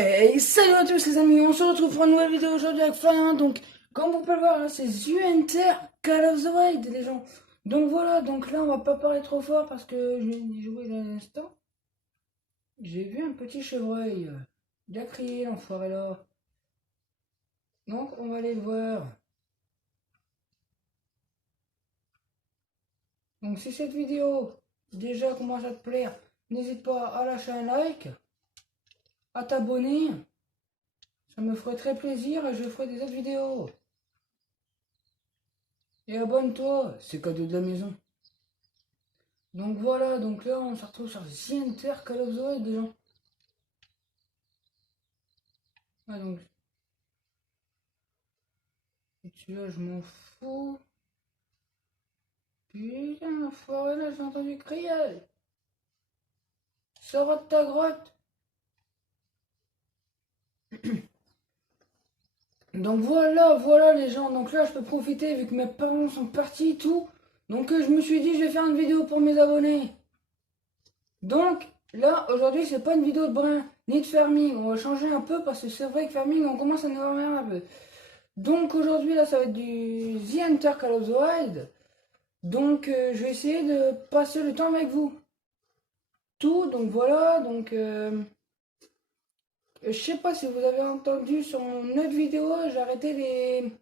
Hey, salut à tous les amis, on se retrouve pour une nouvelle vidéo aujourd'hui avec Fire. Donc, comme vous pouvez le voir, là, c'est The Enter Call of the Wild, les gens. Donc voilà, donc là, on va pas parler trop fort parce que je viens d'y jouer il y a un instant. J'ai vu un petit chevreuil. Il a crié, l'enfoiré là. Donc, on va aller le voir. Donc, si cette vidéo déjà commence à te plaire, n'hésite pas à lâcher un like, à t'abonner. Ça me ferait très plaisir et je ferai des autres vidéos. Et abonne-toi, c'est cadeau de la maison. Donc voilà, donc là on se retrouve sur The Enter Call of the Wild déjà. Ah donc, celui-là je m'en fous. Putain, l'enfoiré là, j'ai entendu crier. Sors de ta grotte. Donc voilà les gens, donc là je peux profiter vu que mes parents sont partis et tout. Donc je me suis dit je vais faire une vidéo pour mes abonnés. Donc là aujourd'hui c'est pas une vidéo de brin ni de farming, on va changer un peu parce que c'est vrai que farming on commence à nous avoir un peu. Donc aujourd'hui là ça va être du The Enter Call of the Wild. Donc je vais essayer de passer le temps avec vous. Tout, donc voilà, donc je sais pas si vous avez entendu sur mon autre vidéo, j'ai arrêté les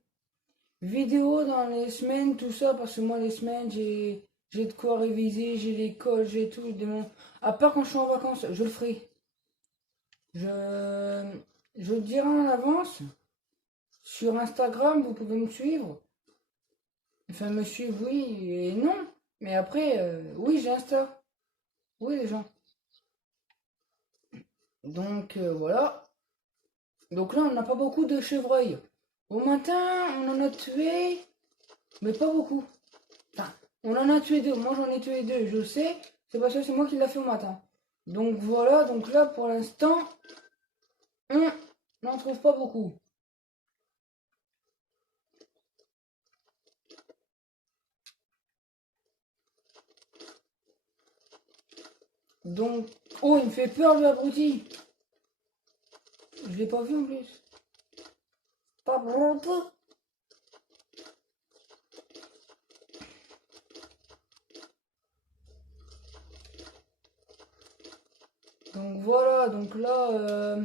vidéos dans les semaines, tout ça, parce que moi les semaines j'ai de quoi réviser, j'ai l'école, j'ai tout. À part quand je suis en vacances, je le ferai. Je, je le dirai en avance. Sur Instagram, vous pouvez me suivre. Enfin me suivre, oui et non. Mais après, oui j'ai Insta. Oui les gens. Donc voilà. Donc là, on n'a pas beaucoup de chevreuils. Au matin, on en a tué, mais pas beaucoup. Enfin, on en a tué deux. Moi, j'en ai tué deux, je sais. C'est parce que c'est moi qui l'a fait au matin. Donc voilà, donc là, pour l'instant, on n'en trouve pas beaucoup. Donc, oh, il me fait peur, le abruti. Je l'ai pas vu en plus. Pas beaucoup. Donc voilà, donc là,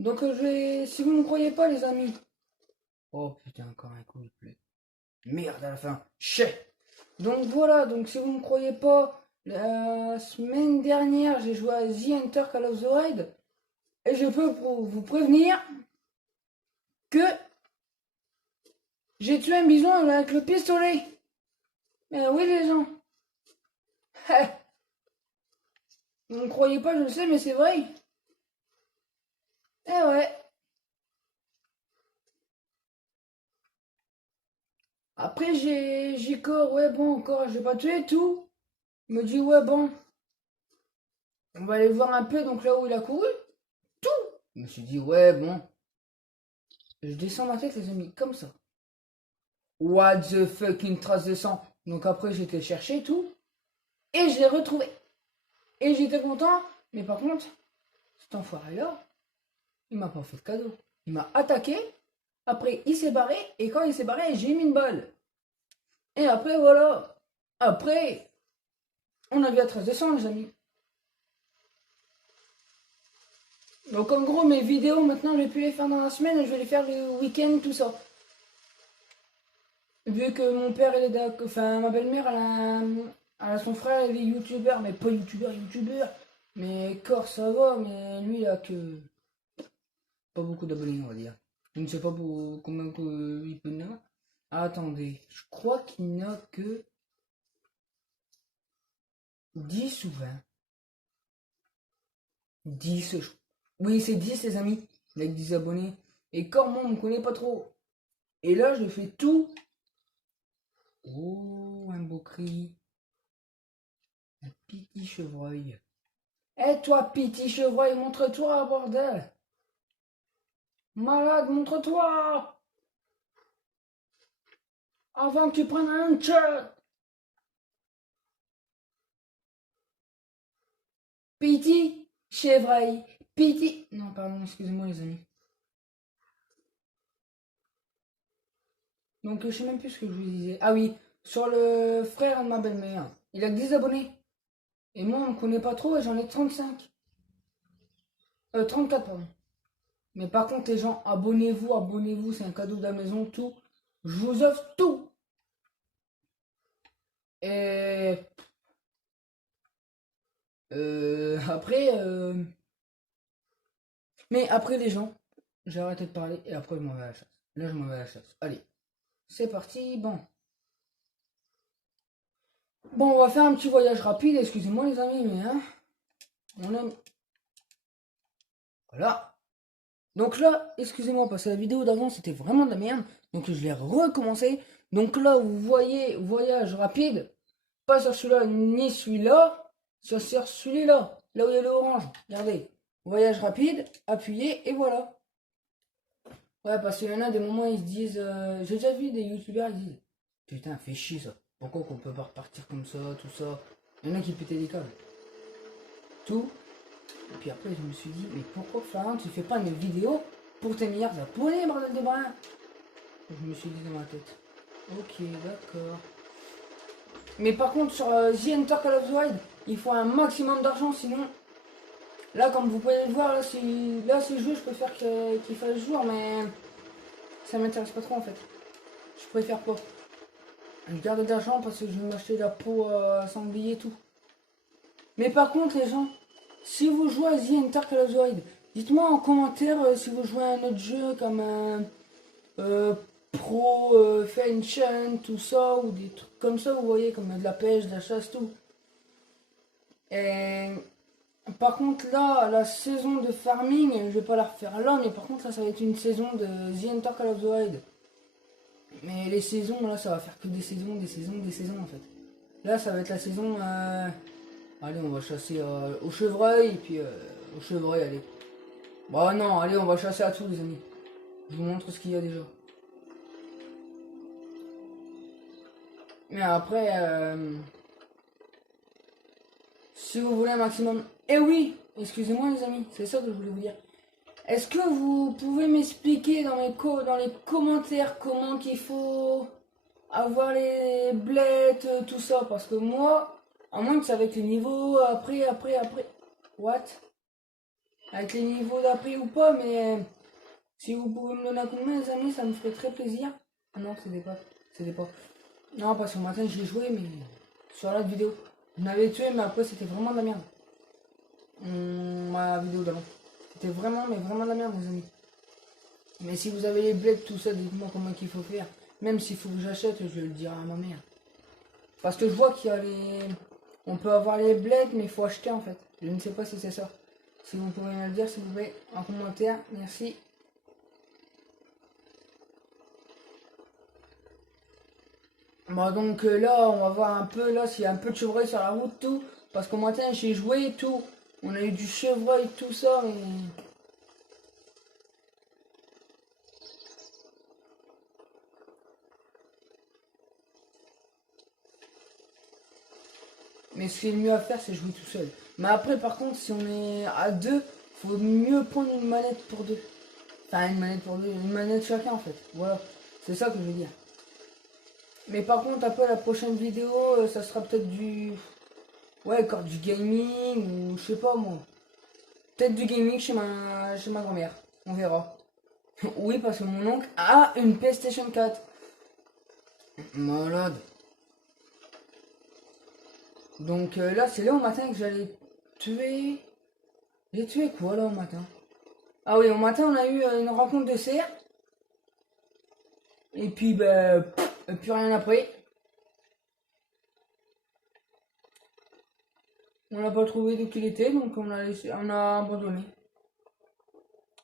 donc si vous ne me croyez pas, les amis. Oh putain, encore un coup de plaît. Merde à la fin. Chais. Donc voilà, donc si vous ne me croyez pas, la semaine dernière, j'ai joué à The Enter Call of the Wild et je peux vous prévenir que j'ai tué un bison avec le pistolet. Mais oui les gens. Vous ne me croyez pas, je le sais, mais c'est vrai. Eh ouais. Après j'ai corps, ouais bon, encore, j'ai pas tué tout. Il me dit ouais bon, on va aller voir un peu donc là où il a couru. Tout. Je me suis dit ouais bon. Je descends ma tête les amis, comme ça. What the fucking trace de sang. Donc après j'étais chercher tout. Et je l'ai retrouvé. Et j'étais content. Mais par contre, cet enfoiré-là, il m'a pas fait de cadeau. Il m'a attaqué. Après, il s'est barré. Et quand il s'est barré, j'ai mis une balle. Et après, voilà. Après, on a vu la trace de sang, les amis. Donc en gros, mes vidéos, maintenant, je vais plus les faire dans la semaine. Je vais les faire le week-end, tout ça. Vu que mon père, il est d'accord. Enfin, ma belle-mère, elle a son frère, il est youtubeur. Mais pas youtubeur. Mais Corse, ça va. Mais lui, il a que pas beaucoup d'abonnés, on va dire. Je ne sais pas combien il peut en avoir. Ah, attendez, je crois qu'il n'a que 10 ou 20. 10, oui, c'est 10 les amis, avec 10 abonnés. Et comme moi, on ne me connaît pas trop. Et là, je fais tout. Oh, un beau cri. Un petit chevreuil. Eh toi, petit chevreuil, montre-toi, bordel. Malade, montre-toi. Avant que tu prennes un shot. Piti, chevreuil, piti. Non, pardon, excusez-moi les amis. Donc je sais même plus ce que je vous disais. Ah oui, sur le frère de ma belle-mère. Il a que 10 abonnés. Et moi, on me connaît pas trop et j'en ai 35. 34, pardon. Mais par contre, les gens, abonnez-vous, abonnez-vous, c'est un cadeau de la maison, tout. Je vous offre tout. Et après, mais après les gens, j'ai arrêté de parler et après je m'en vais à la chasse. Là, je m'en vais à la chasse. Allez, c'est parti. Bon. Bon, on va faire un petit voyage rapide. Excusez-moi les amis, mais hein, on aime. Voilà. Donc là, excusez-moi, parce que la vidéo d'avant c'était vraiment de la merde. Donc je l'ai recommencé. Donc là, vous voyez, voyage rapide. Pas sur celui-là ni celui-là. Ça sur celui-là. Là où il y a le orange. Regardez. Voyage rapide, appuyez et voilà. Ouais, parce qu'il y en a des moments ils se disent. J'ai déjà vu des youtubeurs, ils disent putain, fait chier ça. Pourquoi qu'on peut pas repartir comme ça, tout ça. Il y en a qui pétaient des câbles. Tout. Et puis après, je me suis dit, mais pourquoi Florian, tu fais pas une vidéo pour tes meilleurs abonnés, bordel de brin? Je me suis dit dans ma tête. Ok, d'accord. Mais par contre, sur The Enter Call of the Wild, il faut un maximum d'argent, sinon. Là, comme vous pouvez le voir, là, c'est le jeu, je préfère qu'il fasse le jour, mais ça m'intéresse pas trop en fait. Je préfère pas. Je garde d'argent parce que je vais m'acheter la peau sanglier et tout. Mais par contre, les gens, si vous jouez à The Enter Call of the Wild, dites-moi en commentaire si vous jouez à un autre jeu comme un Pro, Fenchen, tout ça, ou des trucs comme ça, vous voyez, comme de la pêche, de la chasse, tout. Et par contre, là, la saison de farming, je vais pas la refaire là, mais par contre, là, ça va être une saison de The Enter Call of the Wild. Mais les saisons, là, ça va faire que des saisons, des saisons, des saisons, en fait. Là, ça va être la saison. Allez, on va chasser au chevreuil, et puis au chevreuil, allez. Bah non, allez, on va chasser à tout, les amis. Je vous montre ce qu'il y a déjà. Mais après, si vous voulez un maximum. Eh oui, excusez-moi, les amis, c'est ça que je voulais vous dire. Est-ce que vous pouvez m'expliquer dans les commentaires comment qu'il faut avoir les blettes, tout ça? Parce que moi, à moins que c'est avec les niveaux après. What? Avec les niveaux d'après ou pas, mais si vous pouvez me donner un coup de main, les amis, ça me ferait très plaisir. Ah non, c'était pas. C'était pas. Non, parce que matin, j'ai joué, mais sur la vidéo. Je m'avais tué, mais après, c'était vraiment de la merde. Ma vidéo d'avant. C'était vraiment, mais vraiment de la merde, les amis. Mais si vous avez les bleds, tout ça, dites-moi comment qu'il faut faire. Même s'il faut que j'achète, je le dirai à ma mère. Parce que je vois qu'il y a les. On peut avoir les bleds, mais il faut acheter en fait. Je ne sais pas si c'est ça. Si vous pouvez me le dire, s'il vous plaît, en commentaire. Merci. Bon, donc là, on va voir un peu, là, s'il y a un peu de chevreuil sur la route, tout. Parce qu'au matin, j'ai joué et tout. On a eu du chevreuil, tout ça, mais. Mais ce qui est le mieux à faire, c'est jouer tout seul. Mais après, par contre, si on est à deux, faut mieux prendre une manette pour deux. Enfin, une manette pour deux, une manette chacun en fait. Voilà, c'est ça que je veux dire. Mais par contre, après la prochaine vidéo, ça sera peut-être du. Ouais, encore du gaming ou je sais pas moi. Peut-être du gaming chez ma grand-mère. On verra. Oui, parce que mon oncle a une PlayStation 4. Malade. Donc là, c'est là au matin que j'allais tuer. J'ai tué quoi là au matin? Ah oui, au matin, on a eu une rencontre de cerfs. Et puis, ben, plus rien après. On n'a pas trouvé d'où qu'il était, donc on a abandonné.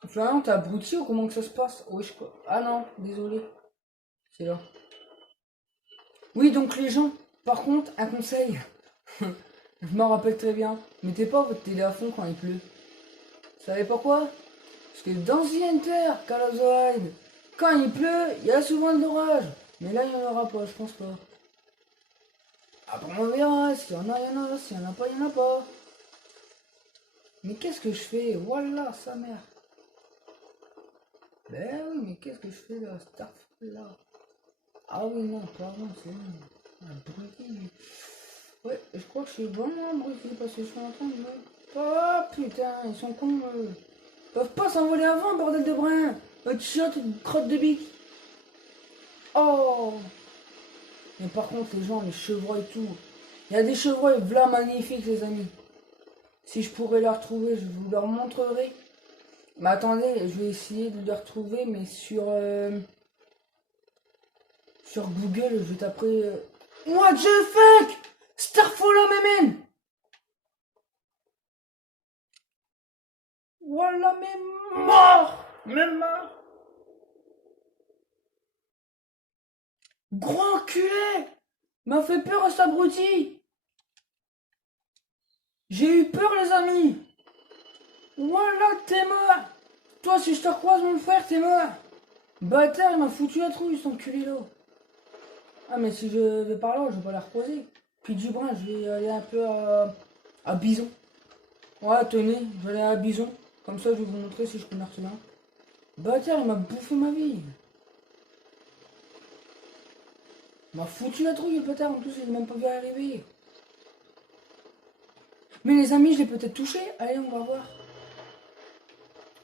Florian, t'as abruti ou comment que ça se passe? Oui, je crois. Ah non, désolé. C'est là. Oui, donc les gens, par contre, un conseil. Je m'en rappelle très bien. Mettez pas votre télé à fond quand il pleut. Vous savez pourquoi? Parce que dans The Enter, Call of the Wild, quand il pleut, il y a souvent de l'orage. Mais là, il n'y en aura pas, je pense pas. Après, on verra. S'il y en a, il y en a. S'il n'y en a pas, il n'y en a pas. Mais qu'est-ce que je fais? Voilà, sa mère. Ben oui, mais qu'est-ce que je fais là, là? Ah oui, non, pardon, c'est bon. Abruti, lui. Ouais, je crois que je suis vraiment abruti parce que je suis en train de me... Oh putain, ils sont cons, eux. Ils peuvent pas s'envoler avant, bordel de brin. Un t-shirt, une crotte de bique. Oh. Mais par contre, les gens, les chevreuils et tout. Il y a des chevreuils v'là magnifiques, les amis. Si je pourrais les retrouver, je vous leur montrerai. Mais attendez, je vais essayer de les retrouver, mais sur Google, je vais taper... What the fuck? Starfall MM. Voilà, mais mort. Même mort. Gros enculé. M'a fait peur, cet abruti. J'ai eu peur, les amis. Voilà, t'es mort. Toi, si je te croise, mon frère, t'es mort. Bâtard, il m'a foutu la trouille, cet enculé là. Ah, mais si je vais par là, je vais pas la recroiser. Puis du brin, je vais aller un peu à Bison. Ouais, tenez, je vais aller à Bison. Comme ça, je vais vous montrer si je connais rien. Bâtard, il m'a bouffé ma vie. Il m'a foutu la trouille, le bâtard. En plus, il n'a même pas vu arriver. Mais les amis, je l'ai peut-être touché. Allez, on va voir.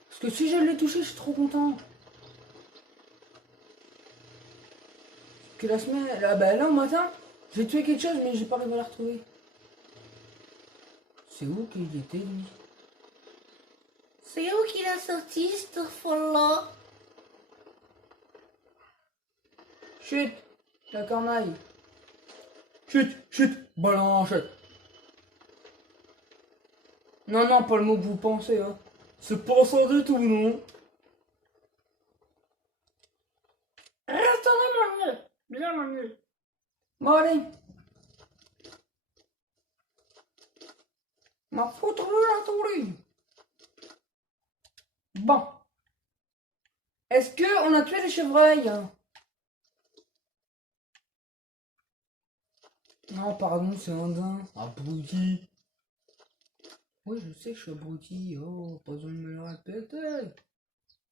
Parce que si je l'ai touché, je suis trop content. Que la semaine... Là, bah, là, au matin, j'ai tué quelque chose, mais j'ai pas réussi à la retrouver. C'est où qu'il était, lui? C'est où qu'il a sorti cette folle-là? Chut, la cornaille. Chut, chut, balanchette. Non, non, pas le mot que vous pensez, hein. C'est pas ça du tout, non. Reste là, mon vieux. Bien, mon vieux. Bon, allez. M'a foutu la souris. Bon. Est-ce que on a tué les chevreuils? Non, pardon, c'est indien. Abruti. Oui, je sais que je suis abruti. Oh, pas besoin de me le répéter.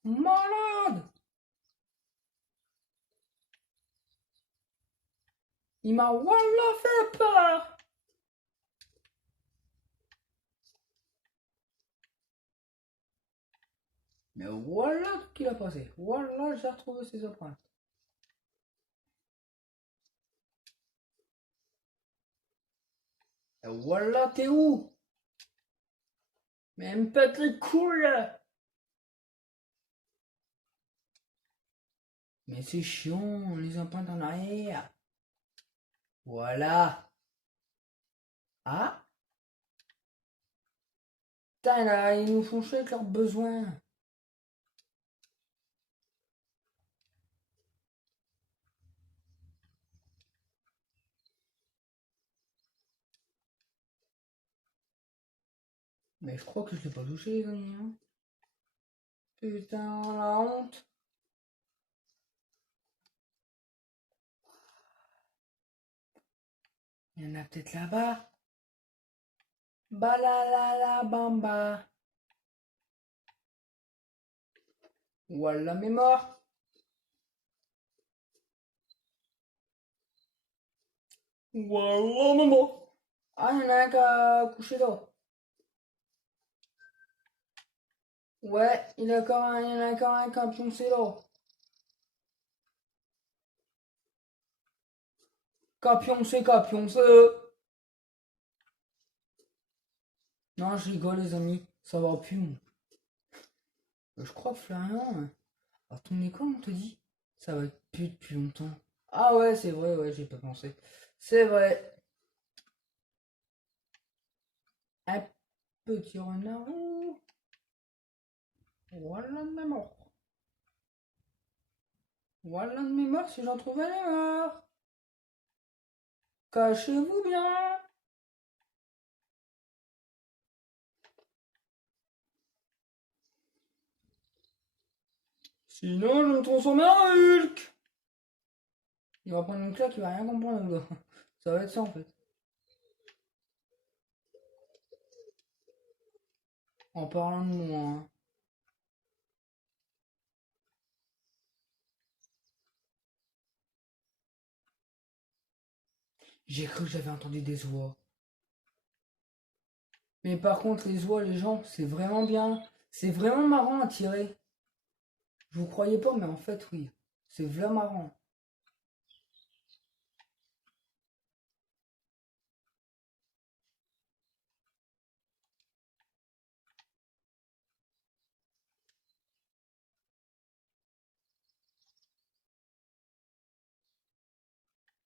Malade. Il m'a wallah fait peur. Mais voilà ce qu'il a passé. Voilà, j'ai retrouvé ses empreintes. Et voilà, t'es où? Mais me pète les couilles. Mais c'est chiant, les empreintes en arrière. Voilà. Ah? Putain, là, ils nous font chier avec leurs besoins. Mais je crois que je l'ai pas touché, les amis. Hein. Putain, la honte. Il y en a peut-être là-bas. Balalala bamba. Voilà mes morts. Voilà maman. Ah, il y en a un qui a couché là. Ouais, il y en a encore un qui a pioncé là. Qui a pioncé. Non, je rigole les amis. Ça va plus. Moi. Je crois que Florian, à ton école, on te dit, ça va être plus depuis longtemps. Ah ouais, c'est vrai, ouais, j'ai pas pensé. C'est vrai. Un petit renard. Voilà de mémoire. Voilà de mémoire si j'en trouve un mémoire. Cachez-vous bien. Sinon, je me transforme en Hulk. Il va prendre une claque, il va rien comprendre, le gars. Ça va être ça en fait. En parlant de moi, hein. J'ai cru que j'avais entendu des oies. Mais par contre, les oies, les gens, c'est vraiment bien. C'est vraiment marrant à tirer. Vous croyez pas, mais en fait, oui. C'est vraiment marrant.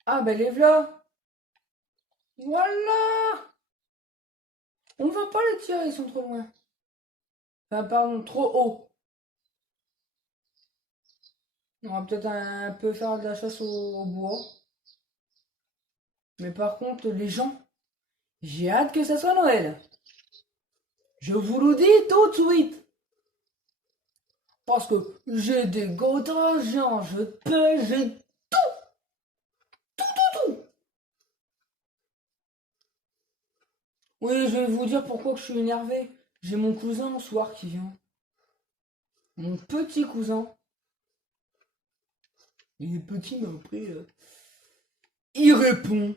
Ah, ben les voilà. Voilà. On va pas les tirer, ils sont trop loin. Enfin, pardon, trop haut. On va peut-être un peu faire de la chasse au bois. Mais par contre, les gens, j'ai hâte que ça soit Noël. Je vous le dis tout de suite. Parce que j'ai des gros d'argent, je peux, j'ai tout. Oui, je vais vous dire pourquoi que je suis énervé. J'ai mon cousin ce soir qui vient. Mon petit cousin. Il est petit, mais après, il répond.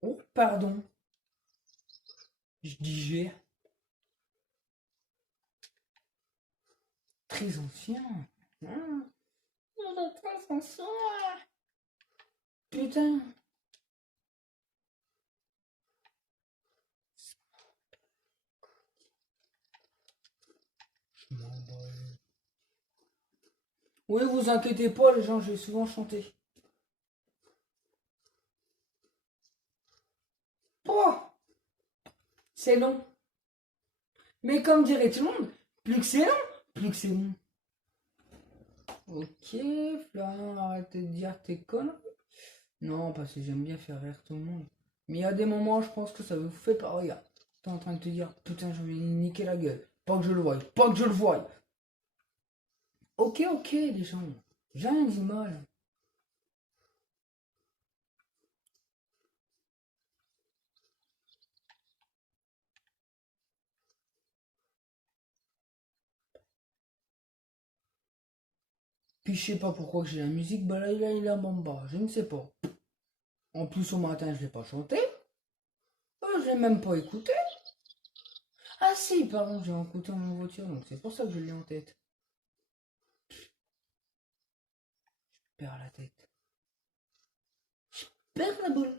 Oh, pardon. Je digère. Très ancien. Hein. Il est très ancien. Putain. Je m'en bats. Oui, vous inquiétez pas, les gens, j'ai souvent chanté. Oh, c'est long. Mais comme dirait tout le monde, plus que c'est long, plus que c'est bon. Ok, Florian, arrête de dire tes conneries. Non, parce que j'aime bien faire rire tout le monde. Mais il y a des moments, je pense que ça vous fait pas rire. T'es en train de te dire, putain, je vais lui niquer la gueule. Pas que je le voie, pas que je le voie. Ok, ok, les gens. J'ai rien dit mal. Puis je sais pas pourquoi j'ai la musique Balaïla Bamba. Je ne sais pas. En plus, au matin, je l'ai pas chanté. Je l'ai même pas écouté. Ah si, pardon, j'ai écouté en voiture, donc c'est pour ça que je l'ai en tête. Je perds la tête. Je perds la boule.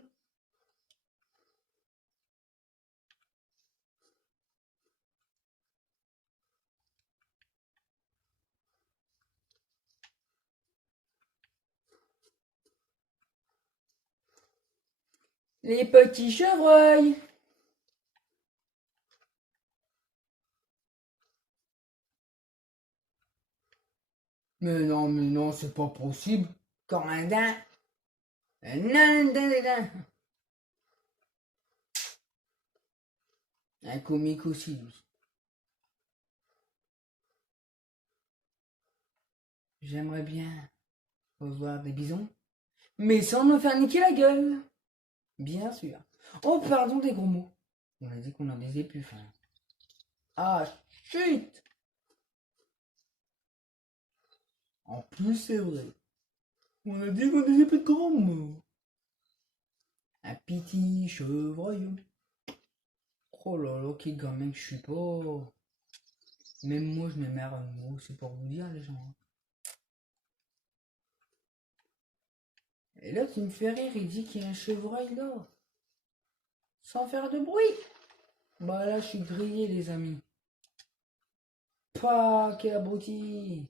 Les petits chevreuils. Mais non, c'est pas possible. Corindin. Un comique aussi, lui. J'aimerais bien revoir des bisons, mais sans me faire niquer la gueule. Bien sûr. Oh, pardon des gros mots. On a dit qu'on en disait plus fin. Ah, chut. En plus, c'est vrai. On a dit qu'on disait plus de gros mots. Un petit chevreuil. Oh là là, quel gamin que je suis pas. Même moi, je m'émerde un mot, c'est pour vous dire, les gens. Et là, tu me fais rire, il dit qu'il y a un chevreuil là. Sans faire de bruit. Bah là, je suis grillé, les amis. Pas, quel abruti.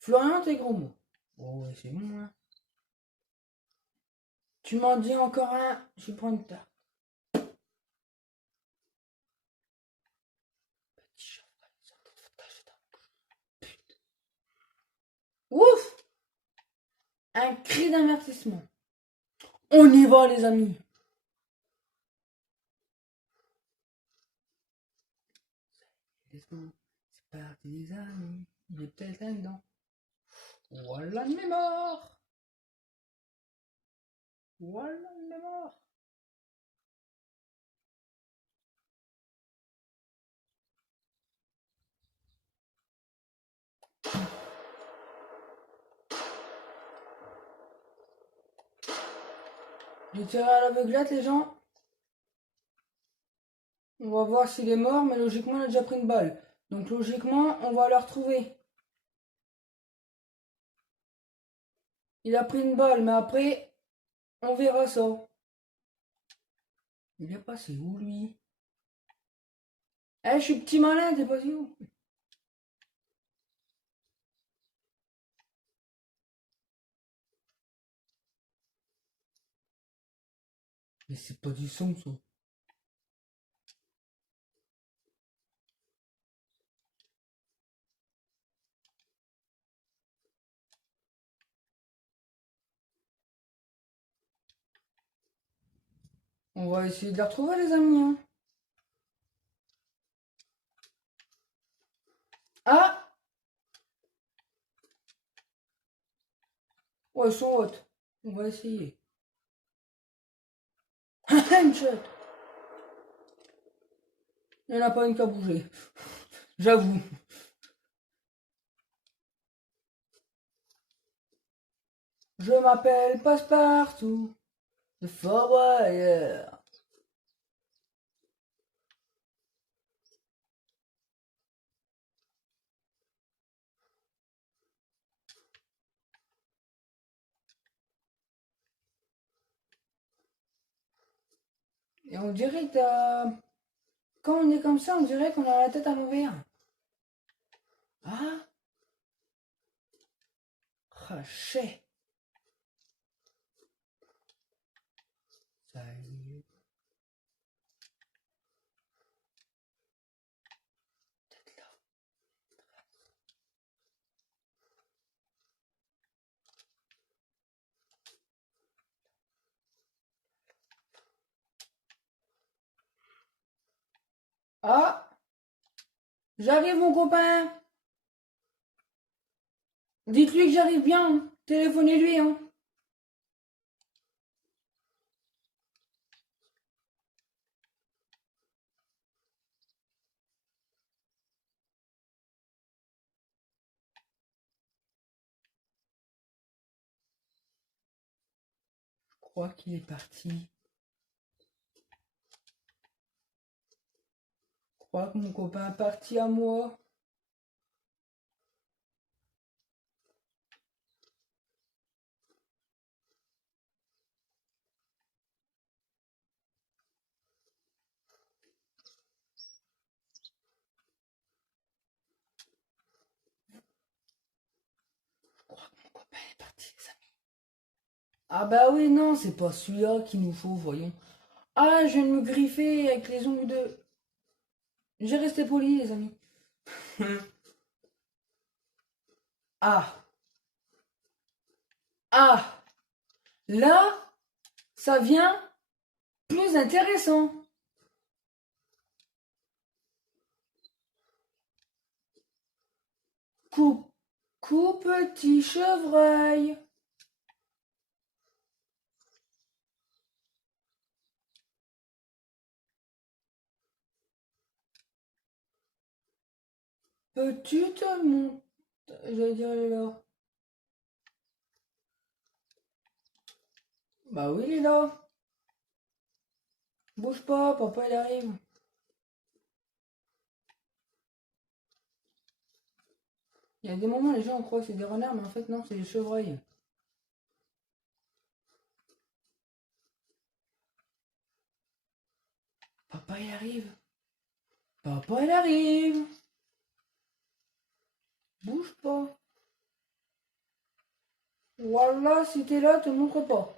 Florian, tes gros mots. Oh, ouais, c'est bon, hein. Tu m'en dis encore un, je prends une tarte. Ouf! Un cri d'avertissement. On y va, les amis. C'est parti, les amis. Il est peut-être là-dedans. Voilà de mémoire. Voilà, il est mort. J'ai tiré à l'aveuglette, les gens. On va voir s'il est mort, mais logiquement, il a déjà pris une balle. Donc logiquement, on va le retrouver. Il a pris une balle, mais après, on verra ça. Il est passé où, lui? Eh, je suis petit malin, t'es passé où? Mais c'est pas du son, ça. On va essayer de les retrouver, les amis, hein. Ah! Ouais, ils sont hautes. On va essayer. Une shot. Il n'y en a pas une qui a bougé. J'avoue. Je m'appelle Passepartout, le Fort Boyard. Et on dirait que quand on est comme ça, on dirait qu'on a la tête à l'envers. Ah, rachet. Ça y est. Peut-être là. Ah, j'arrive mon copain. Dites-lui que j'arrive bien, hein. Téléphonez-lui, hein. Je crois qu'il est parti. Je crois que mon copain est parti à moi. Je crois que mon copain est parti, les amis. Ah bah oui, non, c'est pas celui-là qu'il nous faut, voyons. Ah, je viens de me griffer avec les ongles de... J'ai resté poli, les amis. Ah, ah, là, ça vient plus intéressant. Coucou, petit chevreuil. Peux-tu te monter? J'allais dire, il est là. Bah oui, il est là. Bouge pas, papa, il arrive. Il y a des moments, les gens croient que c'est des renards, mais en fait, non, c'est des chevreuils. Papa, il arrive. Papa, il arrive. Bouge pas. Voilà, si t'es là, te montre pas.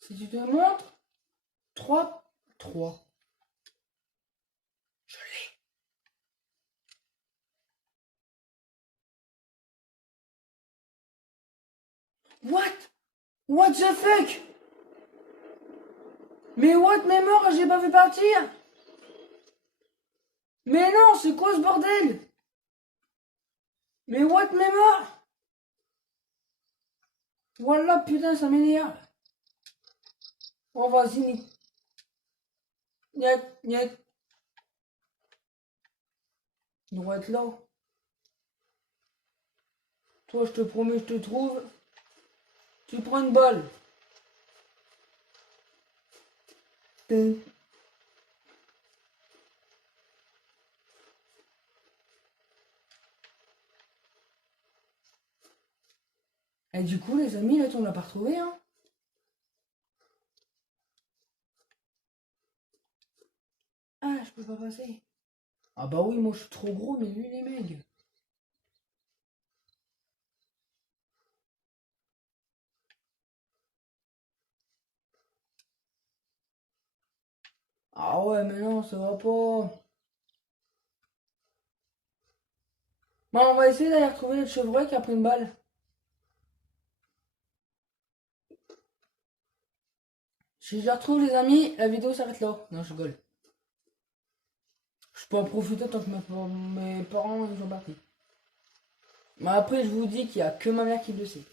Si tu te montres, 3, 3. Je l'ai. What? What the fuck? Mais what, mais mort, j'ai pas fait partir? Mais non, c'est quoi ce bordel? Mais what, mais mort? Voilà, putain, ça m'énerve. Oh, vas-y, niet, niet. Il doit être là. Toi, je te promets, je te trouve. Tu prends une balle. Tin. Et du coup, les amis, là, on l'a pas retrouvé, hein. Ah, je peux pas passer. Ah bah oui, moi, je suis trop gros, mais lui, les mecs. Ah ouais, mais non, ça va pas. Bon, on va essayer d'aller retrouver le chevreuil qui a pris une balle. Si je la retrouve, les amis, la vidéo s'arrête là. Non, je rigole. Je peux en profiter tant que mes parents ils sont partis. Mais après, je vous dis qu'il n'y a que ma mère qui le sait.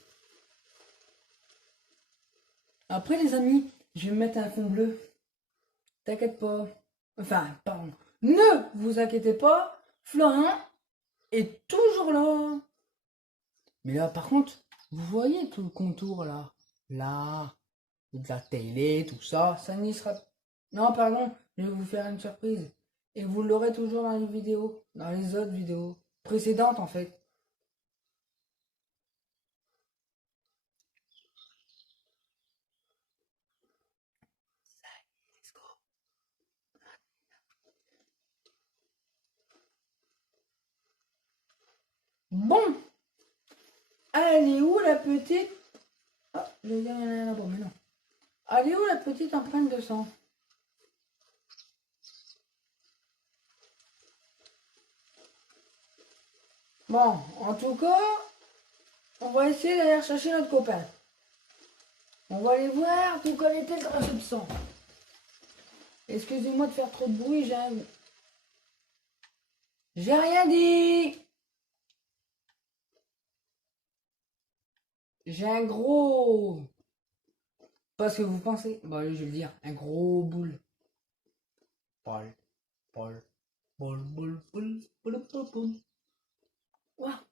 Après, les amis, je vais me mettre un fond bleu. T'inquiète pas. Enfin, pardon. Ne vous inquiétez pas, Florian est toujours là. Mais là, par contre, vous voyez tout le contour là. Là, de la télé, tout ça, ça n'y sera pas. Non, pardon, je vais vous faire une surprise. Et vous l'aurez toujours dans les vidéos, dans les autres vidéos précédentes en fait. Let's go. Bon, elle est où la petite? Ah, je vais dire il y en a là-bas, mais non. Elle est où la petite empreinte de sang? Bon, en tout cas, on va essayer d'aller chercher notre copain. On va aller voir tout quel était le tracé de sang. Excusez-moi de faire trop de bruit, j'ai rien dit. J'ai un gros... Pas ce que vous pensez. Bah allez, je vais le dire. Un gros boule. Paul, Paul, boule, boule, boule, boule, boule, boule. Ouah.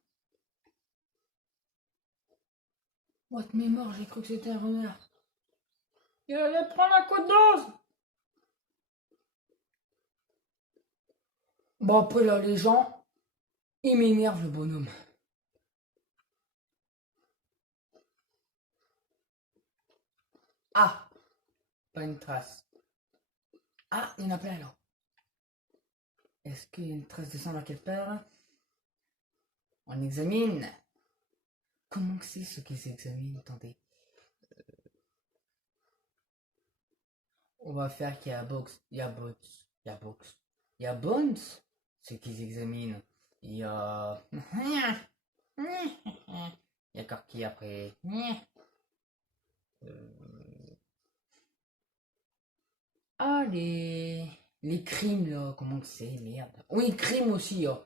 What, mais mort, j'ai cru que c'était un renard. Il allait prendre la côte d'os. Bon, après là, les gens, ils m'énervent le bonhomme. Ah, pas une trace. Ah, il y en a plein là. Est-ce qu'il y a une trace de sang là quelque part? On examine. Comment que c'est ce qui s'examine? Attendez. On va faire qu'il y a box, il y a box, il y a box, il y a bones, ce qu'ils examinent. Il y a... Il y a Corky après. Ah, les crimes, là, comment que c'est, merde. Oui, crimes aussi, là.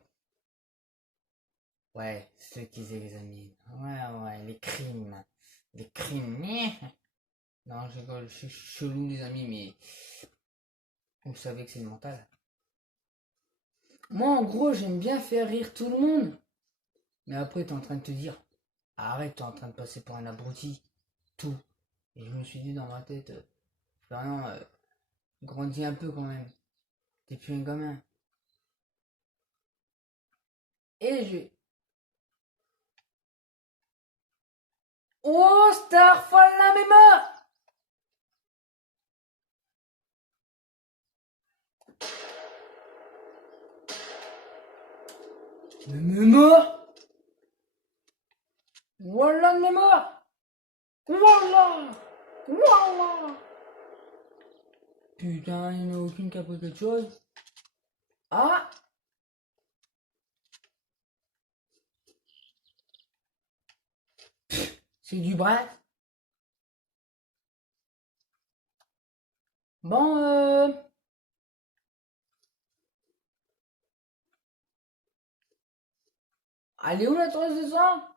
Ouais, ceux qu'ils examinent. Ouais, les crimes. Les crimes. Non, je rigole, je suis chelou, les amis, mais vous savez que c'est le mental. Moi, en gros, j'aime bien faire rire tout le monde. Mais après, t'es en train de te dire, arrête, t'es en train de passer pour un abruti. Tout. Et je me suis dit dans ma tête, Florian, grandis un peu quand même. T'es plus un gamin. Et je... Oh, Starfall la mémoire! Mémoire! Voilà une mémoire! Voilà! Voilà! Putain, il n'y en a aucune qui a pris quelque chose. Ah! C'est du brin. Bon, elle est où la trace de sang?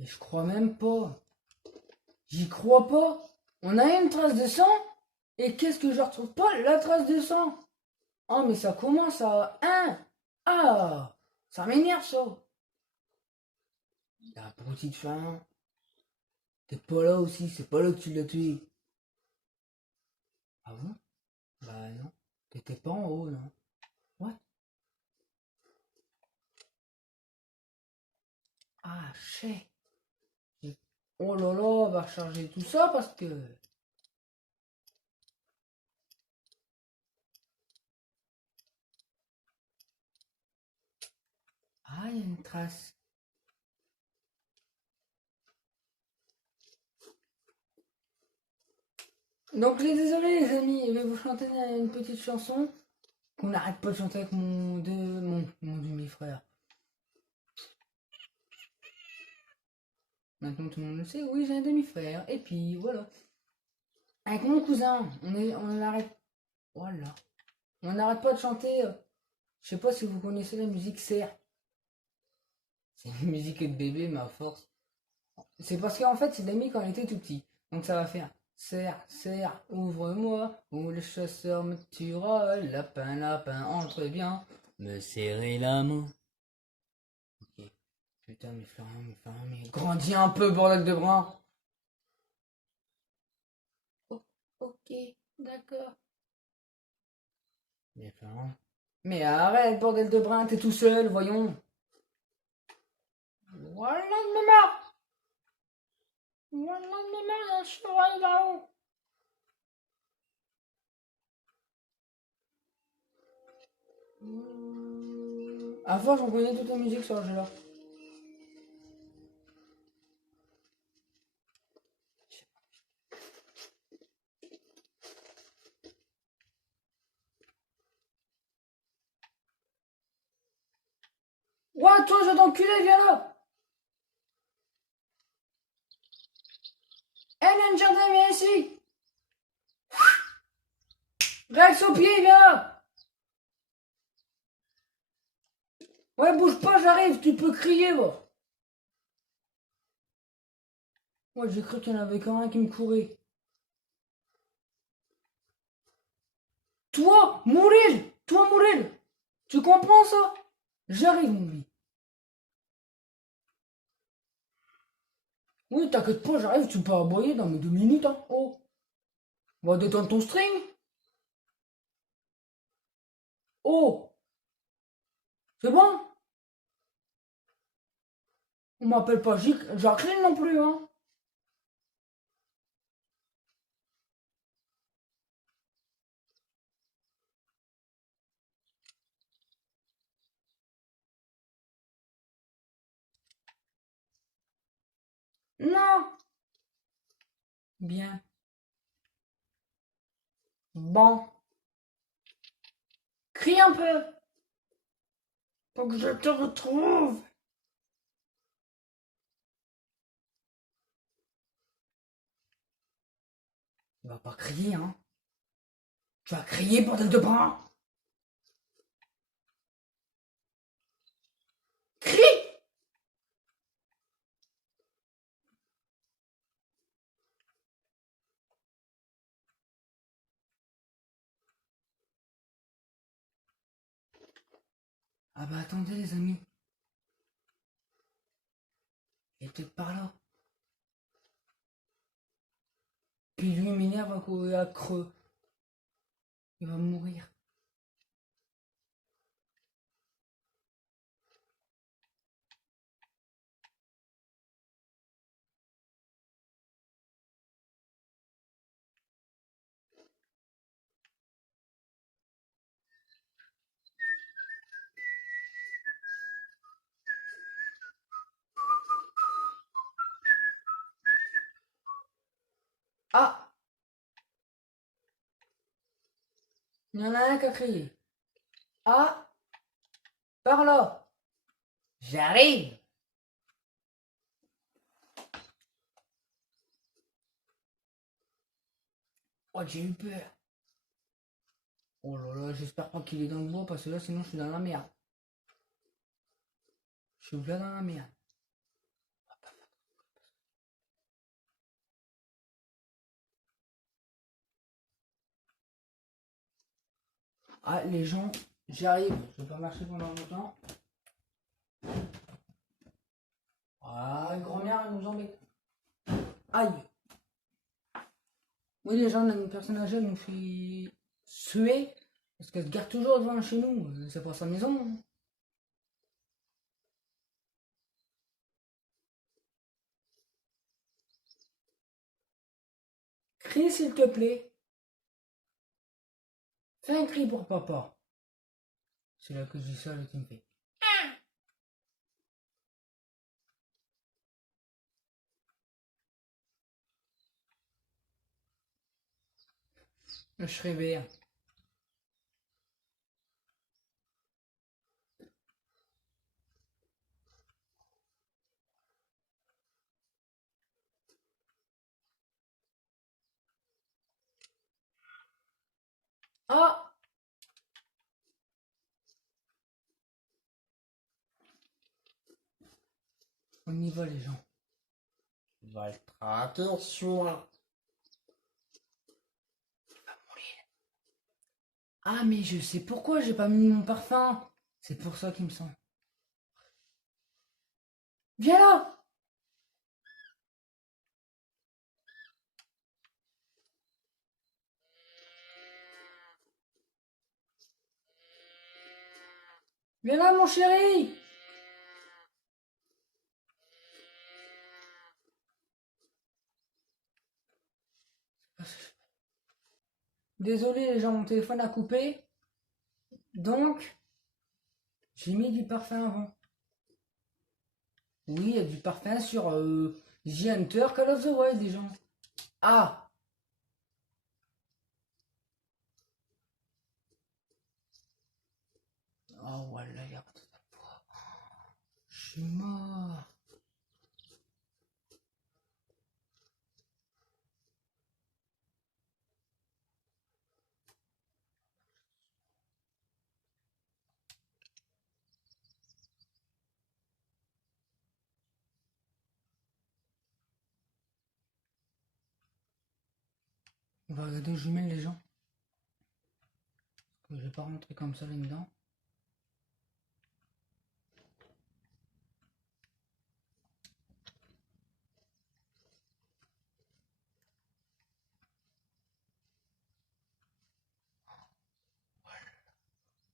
Mais je crois même pas. J'y crois pas. On a une trace de sang et qu'est-ce que je retrouve pas? La trace de sang. Oh mais ça commence à... Hein? Ah! Ça m'énerve ça. La petite fin. T'es pas là aussi, c'est pas là que tu l'as tué. Ah bon? Bah non. T'étais pas en haut, non? What? Ah, chais. Oh là là, on va recharger tout ça parce que... Ah, il y a une trace. Donc, je suis désolé les amis, je vais vous chanter une petite chanson qu'on n'arrête pas de chanter avec mon demi-frère. Maintenant tout le monde le sait, oui j'ai un demi-frère. Et puis voilà. Avec mon cousin, on arrête. Voilà. On n'arrête pas de chanter. Je sais pas si vous connaissez la musique Serre. C'est une musique de bébé, mais à force. C'est parce qu'en fait, c'est l'ami quand il était tout petit. Donc ça va faire serre, serre, ouvre-moi, ou le chasseur me tuera, lapin, lapin, entre bien, me serrer la main. Ok. Putain, mais grandis un peu, bordel de brin. Oh, ok, d'accord. Mais Florian. Mais arrête, bordel de brin, t'es tout seul, voyons. Voilà de mémoire. Voilà de mémoire, il y a un cheval là-haut. Avant, j'en connais toute la musique sur le jeu là. Ouais, toi, je t'enculé, viens là. Eh, viens de jardin, viens ici. Rex au pied, viens là. Ouais, bouge pas, j'arrive, tu peux crier, moi. Ouais, j'ai cru qu'il y en avait quand un qui me courait. Toi, Mouril, tu comprends ça? J'arrive, mon vie. Oui, t'inquiète pas, j'arrive, tu peux aboyer dans mes 2 minutes, hein. Oh, on va détendre ton string. Oh, c'est bon? On m'appelle pas Jacqueline non plus, hein. Non. Bien. Bon. Crie un peu. Pour que je te retrouve. Tu vas pas crier, hein. Tu vas crier, bordel de brin. Crie. Ah bah attendez les amis. Il est peut-être par là. Puis lui m'énerve à creux. Il va mourir. Ah. Il y en a un qui a crié. Ah, par là. J'arrive. Oh, j'ai eu peur. Oh là là, j'espère pas qu'il est dans le bois parce que là, sinon, je suis dans la merde. Je suis là dans la merde. Ah, les gens, j'arrive. Je vais pas marcher pendant longtemps. Ah, grand-mère, elle nous embête. Aïe. Oui, les gens, une personne âgée nous fait suer parce qu'elle se garde toujours devant chez nous. C'est pas sa maison, hein. Crie, s'il te plaît. Fais un cri pour papa. C'est là que je dis ça, le qui me fait. Je réveille. Ah, on y va, les gens. Attention. Ah, mais je sais pourquoi j'ai pas mis mon parfum. C'est pour ça qu'il me sent. Viens là. Viens là, mon chéri. Désolé, les gens, mon téléphone a coupé. Donc, j'ai mis du parfum avant. Oui, il y a du parfum sur The Hunter Call of the Wild, les gens. Ah, oh voilà, il y a pas de poids. Je suis mort. On va regarder aux jumelles, les gens. Je vais pas rentrer comme ça là-dedans.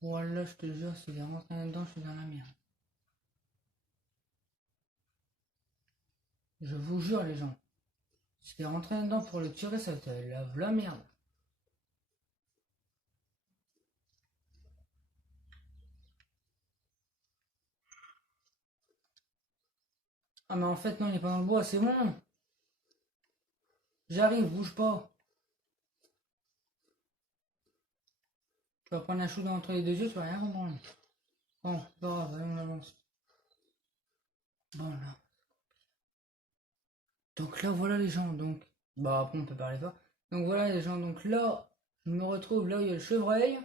Voilà, je te jure, si je rentre là-dedans, je suis dans la merde. Je vous jure, les gens. Si t'es rentré là-dedans pour le tirer, ça te lave la merde. Ah, mais en fait, non, il est pas dans le bois, c'est bon. J'arrive, bouge pas. Tu vas prendre un chou entre les deux yeux, tu vas rien comprendre. Bon, c'est pas grave, allez, on avance. Bon, là. Donc là, voilà les gens, donc... Bah, après, on peut parler pas. Donc voilà les gens, donc là, je me retrouve là où il y a le chevreuil.